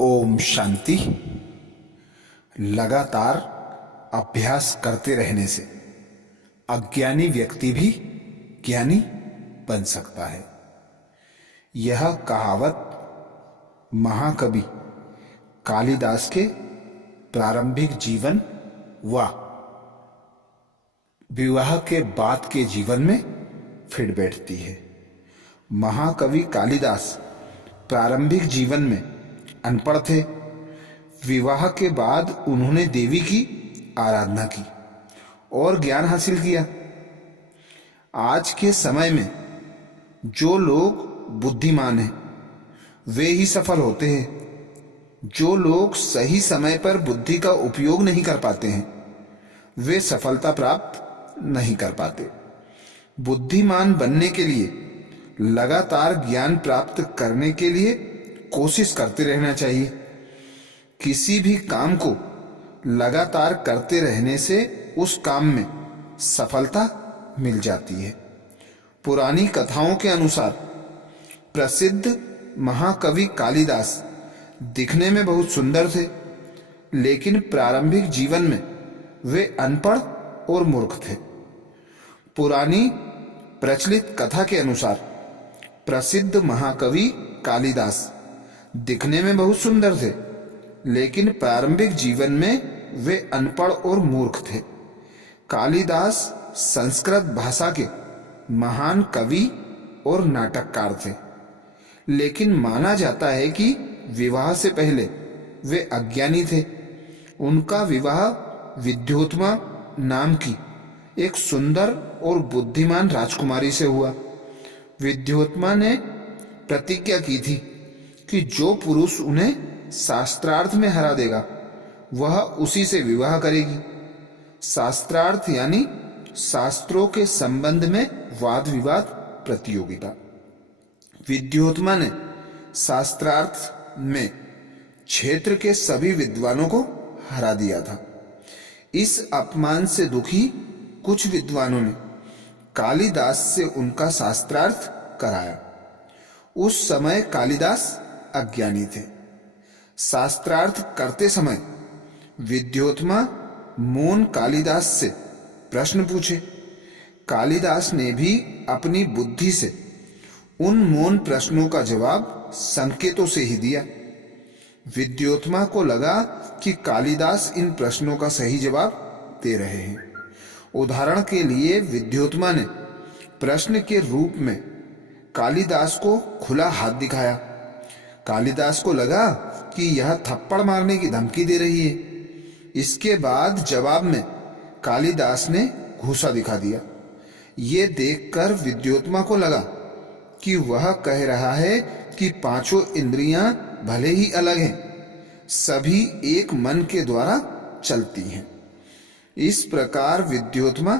ओम शांति। लगातार अभ्यास करते रहने से अज्ञानी व्यक्ति भी ज्ञानी बन सकता है। यह कहावत महाकवि कालिदास के प्रारंभिक जीवन व विवाह के बाद के जीवन में फिट बैठती है। महाकवि कालिदास प्रारंभिक जीवन में अनपढ़ थे। विवाह के बाद उन्होंने देवी की आराधना की और ज्ञान हासिल किया। आज के समय में जो लोग बुद्धिमान हैं वे ही सफल होते हैं। जो लोग सही समय पर बुद्धि का उपयोग नहीं कर पाते हैं वे सफलता प्राप्त नहीं कर पाते। बुद्धिमान बनने के लिए लगातार ज्ञान प्राप्त करने के लिए कोशिश करते रहना चाहिए। किसी भी काम को लगातार करते रहने से उस काम में सफलता मिल जाती है। पुरानी कथाओं के अनुसार प्रसिद्ध महाकवि कालिदास दिखने में बहुत सुंदर थे, लेकिन प्रारंभिक जीवन में वे अनपढ़ और मूर्ख थे। पुरानी प्रचलित कथा के अनुसार प्रसिद्ध महाकवि कालिदास दिखने में बहुत सुंदर थे, लेकिन प्रारंभिक जीवन में वे अनपढ़ और मूर्ख थे। कालिदास संस्कृत भाषा के महान कवि और नाटककार थे, लेकिन माना जाता है कि विवाह से पहले वे अज्ञानी थे। उनका विवाह विद्योत्मा नाम की एक सुंदर और बुद्धिमान राजकुमारी से हुआ। विद्योत्मा ने प्रतिज्ञा की थी कि जो पुरुष उन्हें शास्त्रार्थ में हरा देगा वह उसी से विवाह करेगी। शास्त्रार्थ यानी शास्त्रों के संबंध में वाद विवाद प्रतियोगिता। विद्योत्मा ने शास्त्रार्थ में क्षेत्र के सभी विद्वानों को हरा दिया था। इस अपमान से दुखी कुछ विद्वानों ने कालिदास से उनका शास्त्रार्थ कराया। उस समय कालिदास अज्ञानी थे। शास्त्रार्थ करते समय विद्योत्मा मौन कालिदास से प्रश्न पूछे। कालिदास ने भी अपनी बुद्धि से उन मौन प्रश्नों का जवाब संकेतों से ही दिया। विद्योत्मा को लगा कि कालिदास इन प्रश्नों का सही जवाब दे रहे हैं। उदाहरण के लिए विद्योत्मा ने प्रश्न के रूप में कालिदास को खुला हाथ दिखाया। कालिदास को लगा कि यह थप्पड़ मारने की धमकी दे रही है। इसके बाद जवाब में कालिदास ने घूंसा दिखा दिया। ये देखकर विद्योत्मा को लगा कि वह कह रहा है कि पांचों इंद्रियां भले ही अलग हैं, सभी एक मन के द्वारा चलती हैं। इस प्रकार विद्योत्मा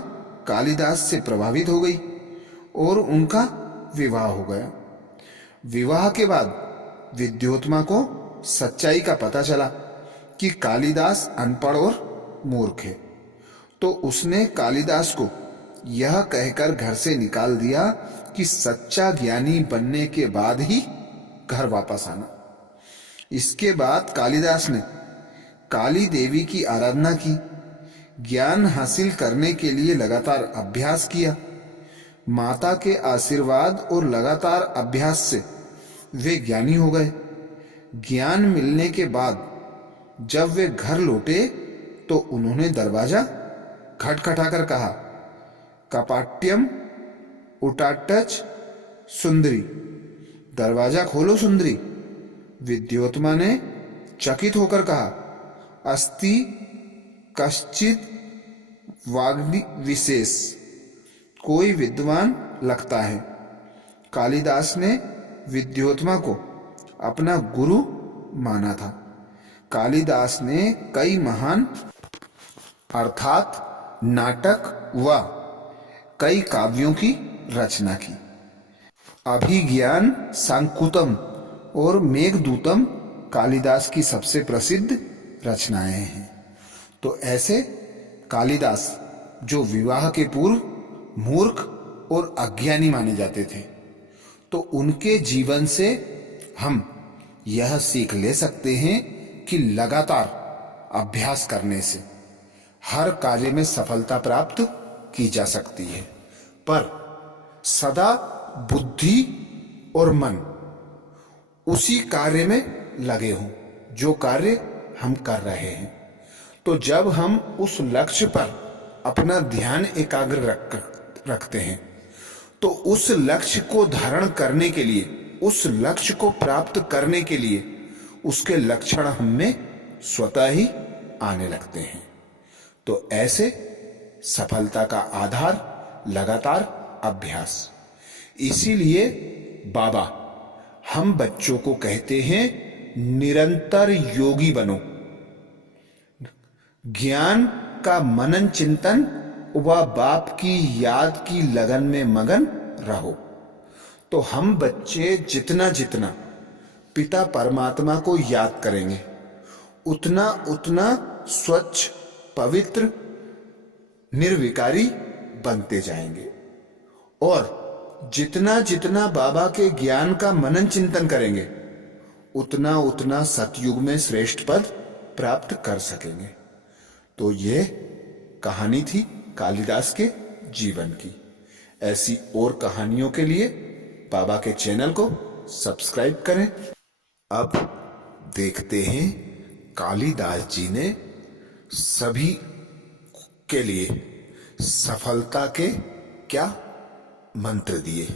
कालिदास से प्रभावित हो गई और उनका विवाह हो गया। विवाह के बाद विद्योत्मा को सच्चाई का पता चला कि कालिदास अनपढ़ और मूर्ख है, तो उसने कालिदास को यह कहकर घर से निकाल दिया कि सच्चा ज्ञानी बनने के बाद ही घर वापस आना। इसके बाद कालिदास ने काली देवी की आराधना की। ज्ञान हासिल करने के लिए लगातार अभ्यास किया। माता के आशीर्वाद और लगातार अभ्यास से वे ज्ञानी हो गए। ज्ञान मिलने के बाद जब वे घर लौटे तो उन्होंने दरवाजा खटखटाकर कहा, कपाट्यम उटाटच सुंदरी, दरवाजा खोलो सुंदरी। विद्योत्मा ने चकित होकर कहा, अस्ति कश्चित वाग्मी विशेष, कोई विद्वान लगता है। कालिदास ने विद्योत्मा को अपना गुरु माना था। कालिदास ने कई महान अर्थात नाटक व कई काव्यों की रचना की। अभिज्ञान शाकुंतलम और मेघदूतम कालिदास की सबसे प्रसिद्ध रचनाएं हैं। तो ऐसे कालिदास जो विवाह के पूर्व मूर्ख और अज्ञानी माने जाते थे, तो उनके जीवन से हम यह सीख ले सकते हैं कि लगातार अभ्यास करने से हर कार्य में सफलता प्राप्त की जा सकती है, पर सदा बुद्धि और मन उसी कार्य में लगे हों जो कार्य हम कर रहे हैं। तो जब हम उस लक्ष्य पर अपना ध्यान एकाग्र रखते हैं तो उस लक्ष्य को धारण करने के लिए, उस लक्ष्य को प्राप्त करने के लिए उसके लक्षण हम में स्वतः ही आने लगते हैं। तो ऐसे सफलता का आधार लगातार अभ्यास। इसीलिए बाबा हम बच्चों को कहते हैं निरंतर योगी बनो, ज्ञान का मनन चिंतन व बाप की याद की लगन में मगन रहो। तो हम बच्चे जितना जितना पिता परमात्मा को याद करेंगे उतना उतना स्वच्छ, पवित्र, निर्विकारी बनते जाएंगे, और जितना जितना बाबा के ज्ञान का मनन चिंतन करेंगे उतना उतना सतयुग में श्रेष्ठ पद प्राप्त कर सकेंगे। तो ये कहानी थी कालिदास के जीवन की। ऐसी और कहानियों के लिए बाबा के चैनल को सब्सक्राइब करें। अब देखते हैं कालिदास जी ने सभी के लिए सफलता के क्या मंत्र दिए।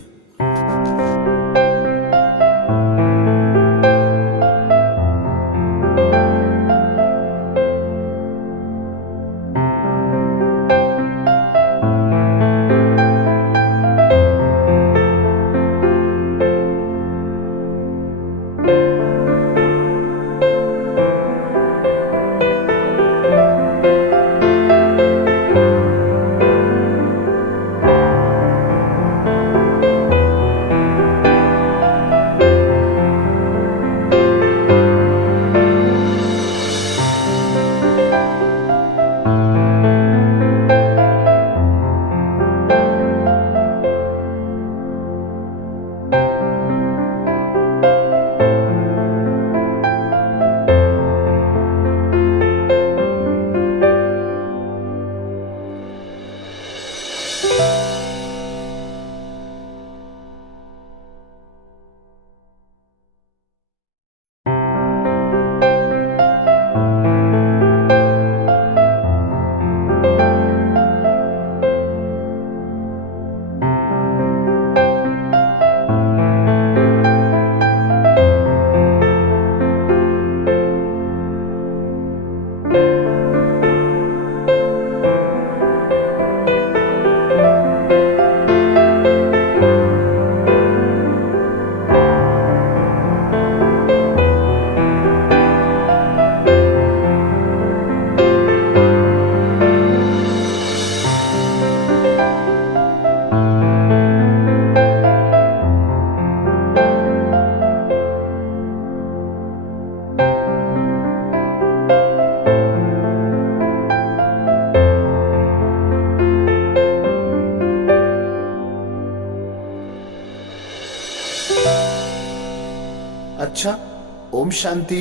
अच्छा, ओम शांति।